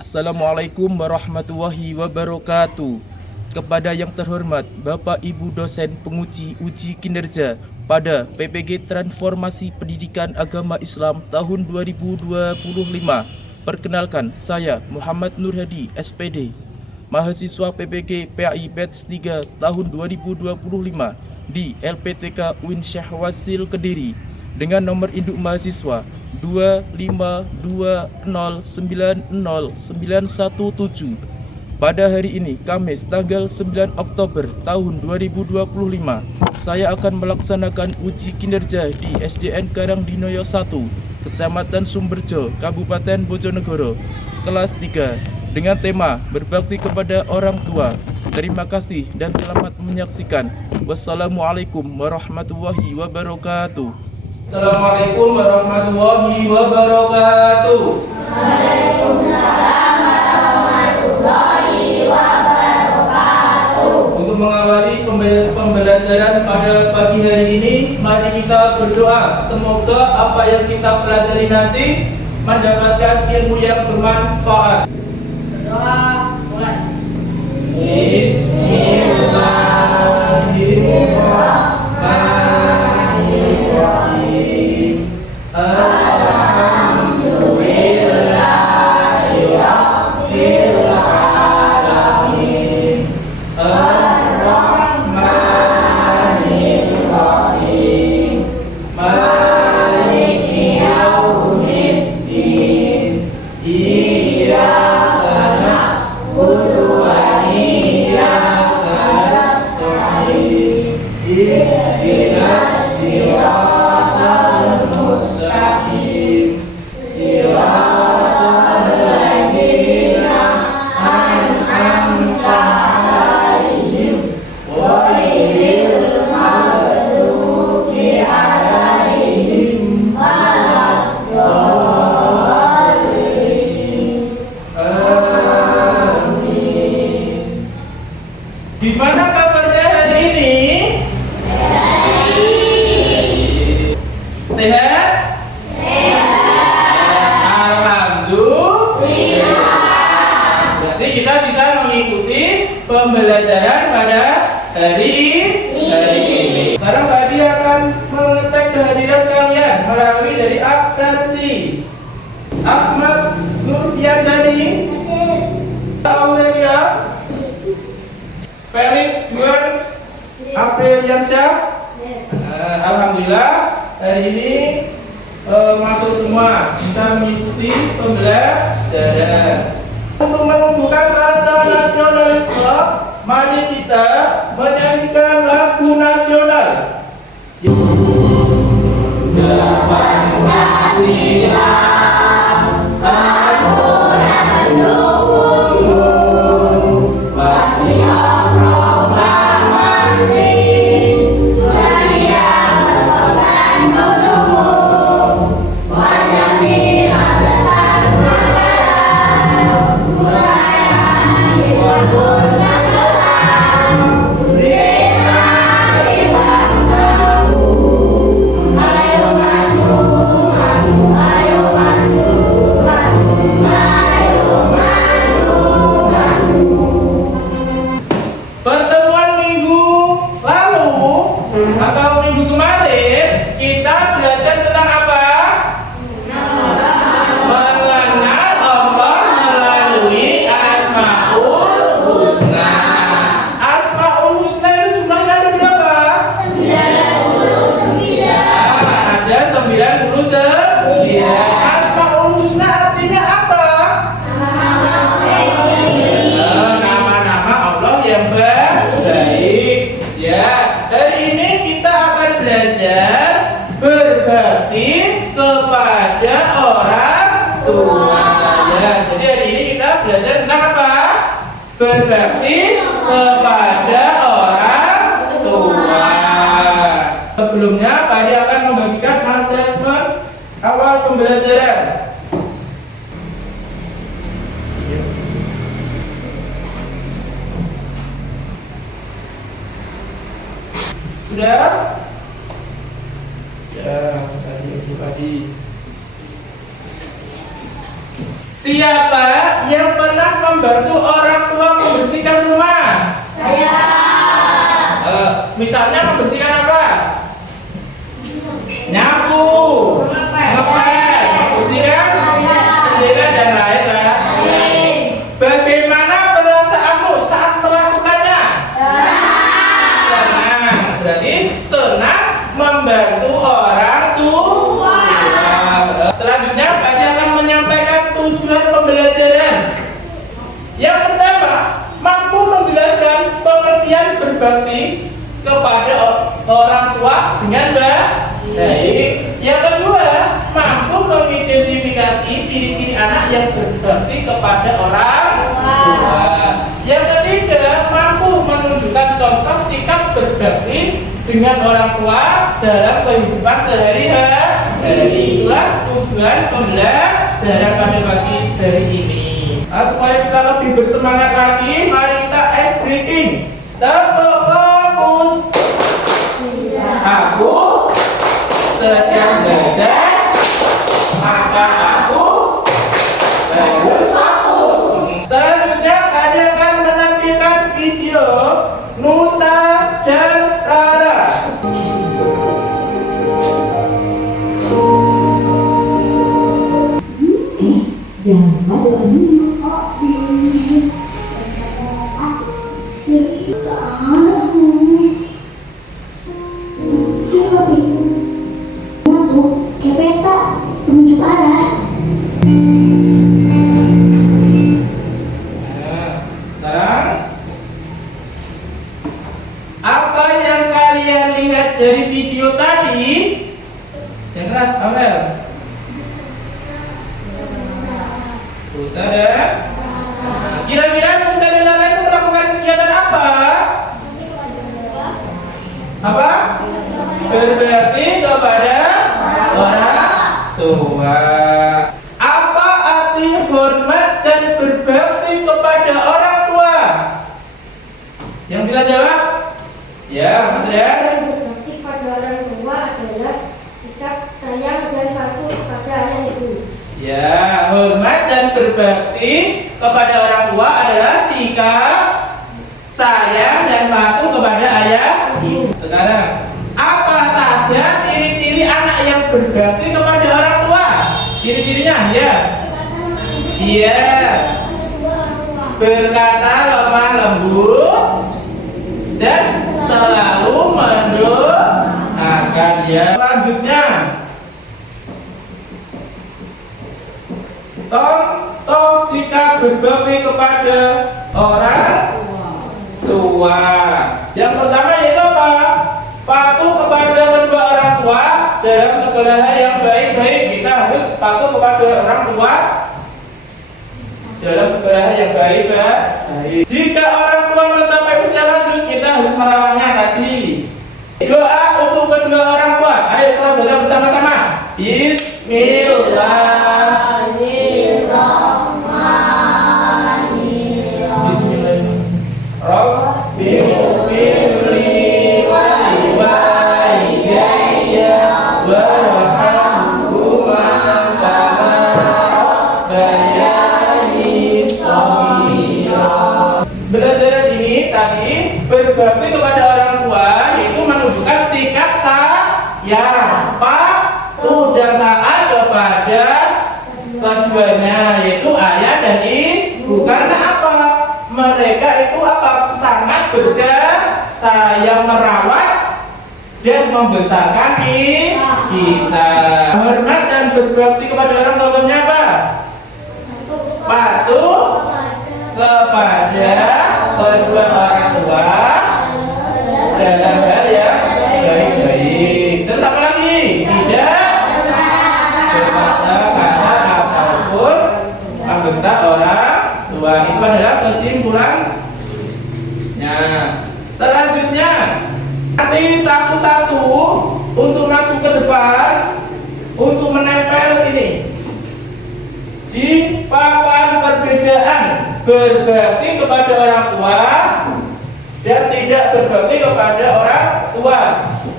Assalamualaikum warahmatullahi wabarakatuh. Kepada yang terhormat Bapak Ibu dosen penguji uji kinerja pada PPG Transformasi Pendidikan Agama Islam tahun 2025. Perkenalkan, saya Muhammad Nur Hadi, SPD, mahasiswa PPG PAI Batch 3 tahun 2025 di LPTK UIN Syekh Wasil Kediri dengan nomor induk mahasiswa 252090917. Pada hari ini, Kamis tanggal 9 Oktober tahun 2025, saya akan melaksanakan uji kinerja di SDN Karangdinoyo 1, Kecamatan Sumberjo, Kabupaten Bojonegoro, kelas 3, dengan tema berbakti kepada orang tua. Terima kasih dan selamat menyaksikan. Wassalamualaikum warahmatullahi wabarakatuh. Assalamualaikum warahmatullahi wabarakatuh. Waalaikumsalam warahmatullahi wabarakatuh. Untuk mengawali pembelajaran pada pagi hari ini, mari kita berdoa. Semoga apa yang kita pelajari nanti mendapatkan ilmu yang bermanfaat. Berdoa mulai. Bismillahirrahmanirrahim. Alhamdulillahirabbil alamin. Ar-Rahmanirrahim. Maliki yaumiddin. Iyyaka na'budu wa iyyaka nasta'in. Ihdinas siratal mustaqim. Siratal ladzina an'amta 'alaihim ghairil maghdubi 'alaihim waladdallin. Amin. Gimana kabarnya hari ini? Sehat? Alhamdulillah. Berarti kita bisa mengikuti pembelajaran pada hari ini. Sekarang Pak Adi akan mengecek kehadiran kalian melalui dari absensi. Ahmad Nurfiandani, Aurelia, Felix Juan Apriliansyah. Alhamdulillah hari ini masuk semua, bisa mengikuti pembelajaran. Untuk menumbuhkan rasa nasionalisme, mari kita menyanyikan lagu nasional. Pancasila, aturan pendukungmu, Patriot Proklamasi, setia berpegang teguhmu, Pancasila besar negara, budaya dibangun segelar, bina di bangsamu. Ayo maju, maju, ayo maju, maju, ayo maju, maju. Pertemuan minggu lalu atau minggu kemarin kita belajar tentang apa? Mengenal Allah melalui Asmaul Husna. Asmaul Husna itu jumlahnya ada berapa? 99. Ada 99. Asmaul Husna artinya apa? Nama-nama Allah yang baik. Ya, hari ini kita akan belajar berbakti kepada orang tua. Ya, jadi hari ini kita belajar tentang apa? Berbakti kepada orang tua. Sebelumnya, Pak Adi akan membagikan asesmen awal pembelajaran. Sudah? Ya, tadi. Siapa yang pernah membantu orang tua membersihkan rumah? Saya. Misalnya membersihkan apa? Nyapu, ngepel, membersihkan jendela dan lain-lain. Bagaimana perasaanmu saat melakukannya? Senang. Berarti senang membantu orang tua. Selanjutnya kalian akan menyampaikan tujuan pembelajaran. Yang pertama, mampu menjelaskan pengertian berbakti kepada orang tua dengan baik. Yang kedua, mampu mengidentifikasi ciri-ciri anak yang berbakti kepada orang tua. Yang ketiga, mampu menunjukkan contoh sikap berbakti dengan orang tua dalam kehidupan sehari-hari. Itulah tujuan pembelajaran pada pagi hari ini. Supaya kita lebih bersemangat lagi, mari kita ice breaking. Terfokus. Aku sedang belajar, maka aku harus fokus. Selanjutnya kalian akan menampilkan video Nusa dan Rara. Jangan lupa doa dulu. Siapa sih? Aku kayak peta penunjuk arah. Sekarang apa yang kalian lihat dari video tadi? Yang keras, Amel. Nusa dan kira-kira Nusa dan Rara itu melakukan kegiatan apa? Apa? Berbakti kepada orang tua. Apa arti hormat dan berbakti kepada orang tua? Yang bisa jawab? Ya, Mas Rian. Berbakti pada orang tua adalah sikap sayang dan patuh kepada ayah ibu. Ya, hormat dan berbakti kepada orang tua adalah sikap sayang dan patuh kepada ayah ibu. Sekarang, apa saja ciri-ciri anak yang berbakti kepada orang tua? Ciri-cirinya, ya. Iya. Berkata lemah lembut dan selalu mendoakan, ya. Selanjutnya, contoh sikap berbakti kepada orang tua. Yang pertama yaitu apa? Patuh kepada kedua orang tua dalam segala hal yang baik-baik. Kita harus patuh kepada orang tua dalam segala hal yang baik-baik. Jika orang tua mencapai usia lanjut, kita harus merawatnya tadi. Doa untuk kedua orang tua. Ayo kita baca bersama-sama. Bismillahirrahmanirrahim. Belajar ini tadi berbakti kepada orang tua yaitu menunjukkan sikap sayang, patuh dan taat kepada keduanya yaitu ayah dan ibu. Karena apa? Mereka itu apa? Sangat berjasa yang merawat dan membesarkan kita. Hormat dan berbakti kepada orang tuanya apa? Patuh kepada kedua orang tua dalam hal yang baik-baik. Terus apa lagi? Tidak berkata kasar ataupun membentak orang tua. Itu adalah kesimpulannya. Selanjutnya, nanti satu-satu untuk maju ke depan untuk menempel ini di papan perbedaan berbakti kepada orang tua dan tidak berbakti kepada orang tua.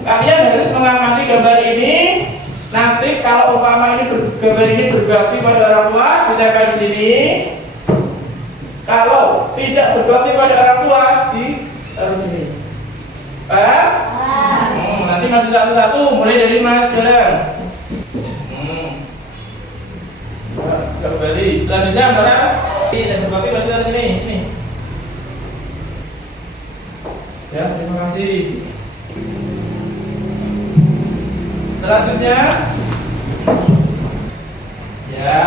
Kalian harus mengamati gambar ini Nanti kalau umpama gambar ini berbakti pada orang tua, ditempel di sini. Kalau tidak berbakti pada orang tua, ditaruh sini. Paham? Nanti masuk satu-satu, mulai dari Mas jalan. Kembali. Selanjutnya barang dan berbakti pada dari sini. Ini. Ya, terima kasih. Selanjutnya, ya,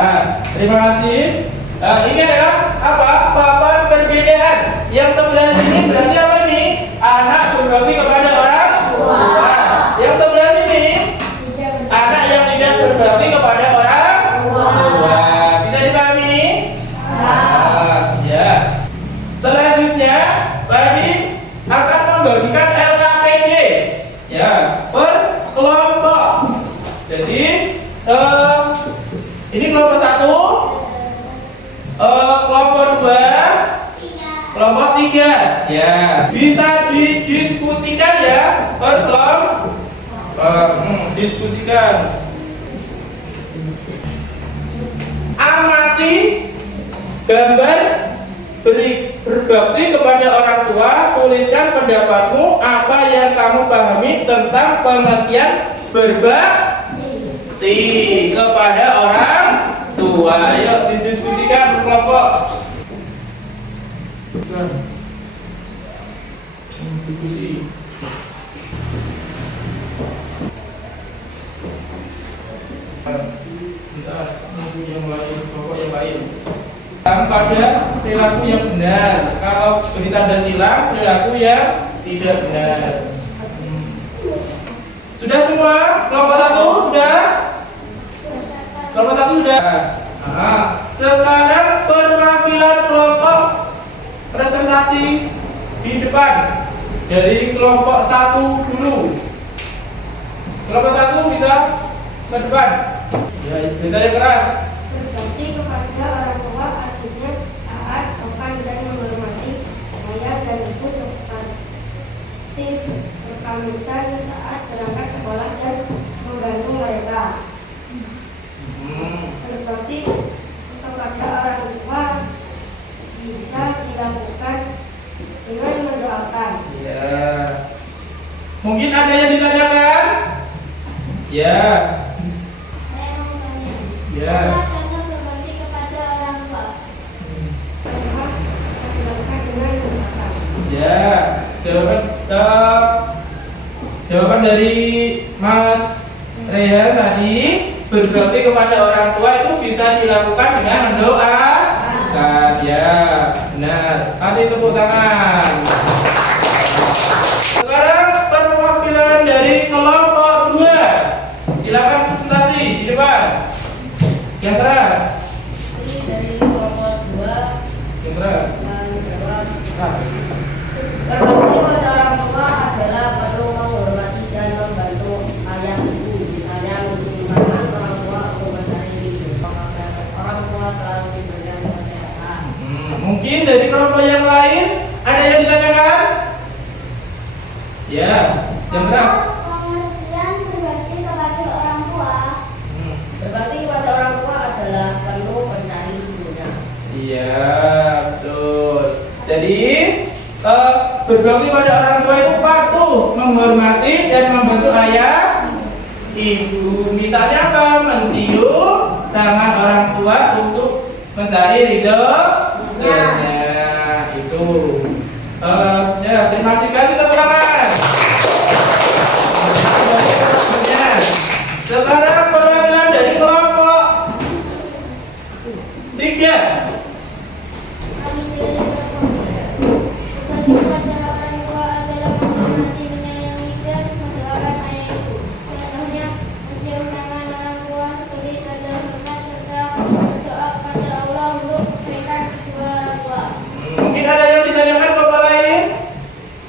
terima kasih. Nah, ini adalah apa? Papan perbedaan. Yang sebelah sini berarti apa ini? Anak berbakti kepada orang tua. Yang sebelah sini, anak yang tidak berbakti kepada orang tua. Bisa dipahami? Ya. Selanjutnya, tadi akan membagikan LKPD. Ya, per kelompok. Jadi ini kelompok 1, kelompok 2, kelompok 3. Ya, bisa didiskusikan ya per kelompok. Diskusikan. Amati gambar berbakti kepada orang tua, tuliskan pendapatmu apa yang kamu pahami tentang pengertian berbakti kepada orang tua. Ayo didiskusikan kelompok. Diskusi. Yang lain, kelompok yang lain. Pada perilaku yang benar. Kalau beri tanda silang, perilaku yang tidak benar. Sudah semua? Kelompok 1 sudah? Kelompok 1 sudah? Sekarang perwakilan kelompok presentasi di depan. Dari kelompok 1 dulu. Kelompok 1 bisa ke depan. Ya, biasanya keras. Berbakti kepada orang tua artinya taat, sopan dan menghormati ayah dan ibu seperti berpamitan saat berangkat sekolah dan membantu mereka. Berbakti kepada orang tua bisa dilakukan dengan mendoakan. Ya. Mungkin ada yang ditanyakan? Ya. Ya. Contoh berbakti kepada orang tua. Dilakukan dengan mendoakan. Ya. Jawaban dari Mas Rehan tadi, berbakti kepada orang tua itu bisa dilakukan dengan mendoakan. Ya, benar. Kasih tepuk tangan. Sekarang perwakilan dari kelompok 2. Silakan presentasi di depan. Yang keras. Ini dari kelompok 2 Yang keras. menjawab. Keras. Berbakti pada orang tua adalah perlu menghormati dan membantu ayah ibu, misalnya mencuci tangan orang tua atau mencari hidup. Orang tua selalu diberikan kesehatan. Mungkin dari kelompok yang lain ada yang ditanyakan? Ya, yang keras. Pengertian berbakti kepada orang tua. Berbakti kepada orang tua adalah perlu mencari hidupnya. Iya, betul. Jadi berbakti pada orang tua itu patuh, menghormati dan membantu ayah, ibu. Misalnya apa? Mencium tangan orang tua untuk mencari ridhonya. Itu. Ya, terima kasih tepuk tangan. Sekarang perwakilan dari kelompok 3. Kami pilih berbakti kepada orang tua adalah menghormati, menyayangi dan mendoakan ayah ibu. Contohnya mencium tangan orang tua seperti tanda hormat serta berdoa kepada Allah untuk kebaikan kedua orang tua. Mungkin ada yang ditanyakan kelompok lain?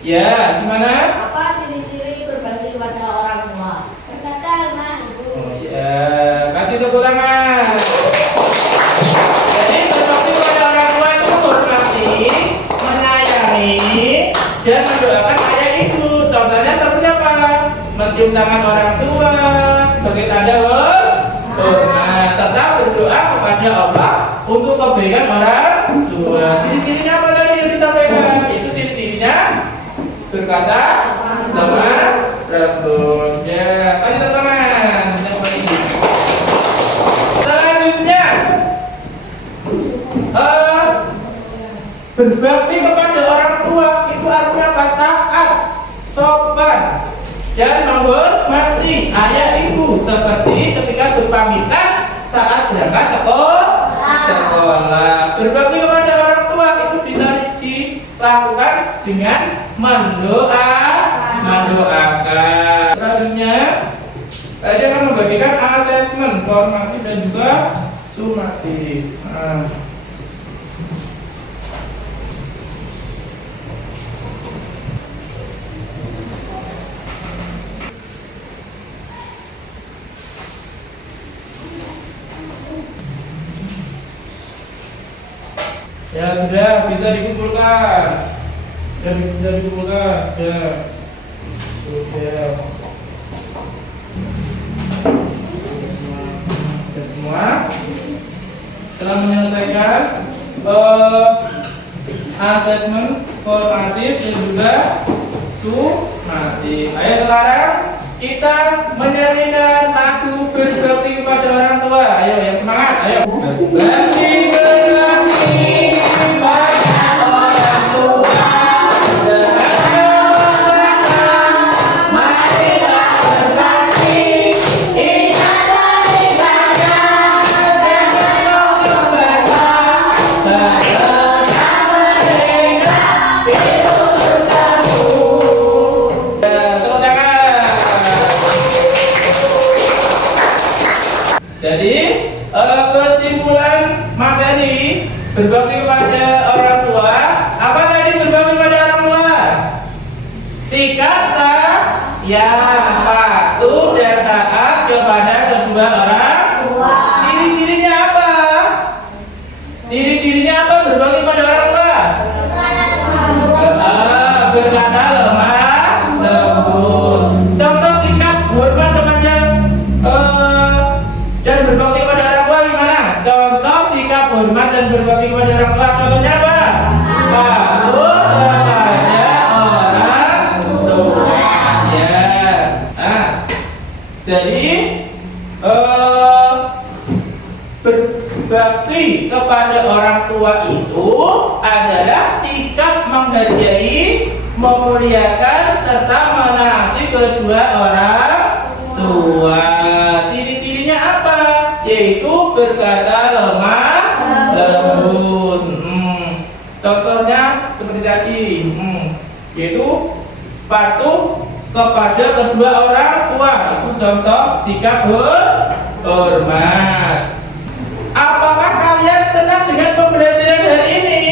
Ya, gimana? Apa ciri-ciri berbakti kepada orang tua? Berkata lemah ibu. Oh ya, kasih tepuk tangan. Jadi berbakti kepada orang tua itu menghormati, menyayangi, dan mendoakan ayah ibu. Contohnya seperti apa? Mencium tangan orang tua, sebagai tanda hormat serta berdoa kepada Allah untuk kebaikan orang tua. Ciri-cirinya apa tadi yang disampaikan? Itu ciri-cirinya berkata lemah lembut. Ya, tadi teman-teman. Selanjutnya, berbakti kepada orang tua itu artinya apa? Taat, sopan, dan menghormati ayah ibu seperti ketika berpamitan saat berangkat sekolah. Berbakti kepada orang tua itu bisa dilakukan dengan mendoakan. Selanjutnya, tadi akan membagikan asesmen formatif dan juga sumatif. Ya sudah bisa dikumpulkan. Ya. Sudah. Semua telah menyelesaikan asesmen formatif dan juga sumatif. Ayo sekarang kita menyanyikan lagu berbakti kepada orang tua. Ayo yang semangat. Ayo. Berbakti pada orang tua. Jadi kesimpulan materi berbakti kepada orang tua, apa tadi berbakti kepada orang tua? Sikap sayang, patuh dan taat kepada kedua orang tua. Ciri-cirinya apa? Ciri-cirinya apa berbakti kepada orang tua? Berkata lemah lembut. Contoh sikap hormat kepada dan berbakti kepada orang tua gimana? Contoh sikap hormat dan berbakti kepada orang tua, contohnya apa? Patuh kepada orang tua. Ya. Jadi berbakti kepada orang tua itu adalah sikap menghargai, memuliakan serta menaati kedua orang tua. Ciri-cirinya apa? Yaitu berkata lemah lembut. Contohnya seperti tadi, yaitu patuh kepada kedua orang tua. Itu contoh sikap hormat. Apakah kalian senang dengan pembelajaran hari ini?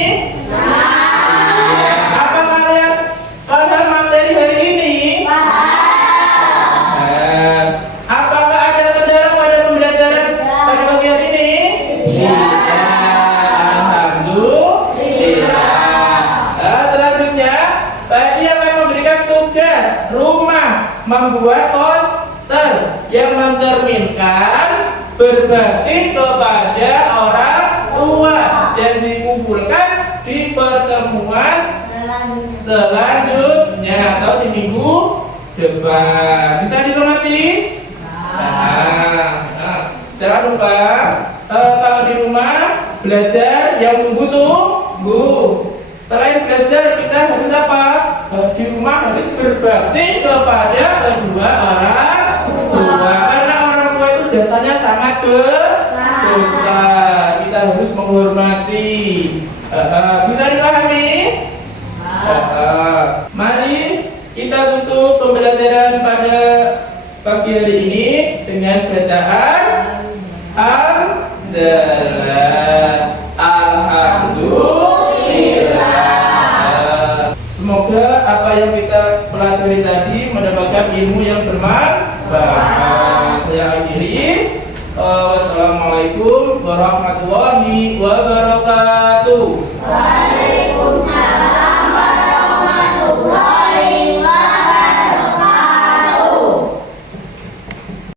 Apa kalian paham materi hari ini? Apakah ada kendala pada pembelajaran pada pagi hari ini? Alhamdulillah. Selanjutnya, Pak akan memberikan tugas rumah membuat poster yang mencerminkan berbakti kepada orang tua dan dikumpulkan di pertemuan selanjutnya atau di minggu depan. Bisa dimengerti? Jangan lupa kalau di rumah belajar yang sungguh-sungguh. Selain belajar, kita harus apa? Di rumah harus berbakti kepada kedua orang tua. Karena orang tua itu jasanya sangat besar. Kita harus menghormati. Bisa dipahami? Mari kita tutup pembelajaran pada pagi hari ini dengan bacaan Alhamdulillah. Semoga apa yang kita pelajari tadi mendapatkan ilmu yang bermanfaat. Saya akhiri. Wassalamualaikum warahmatullahi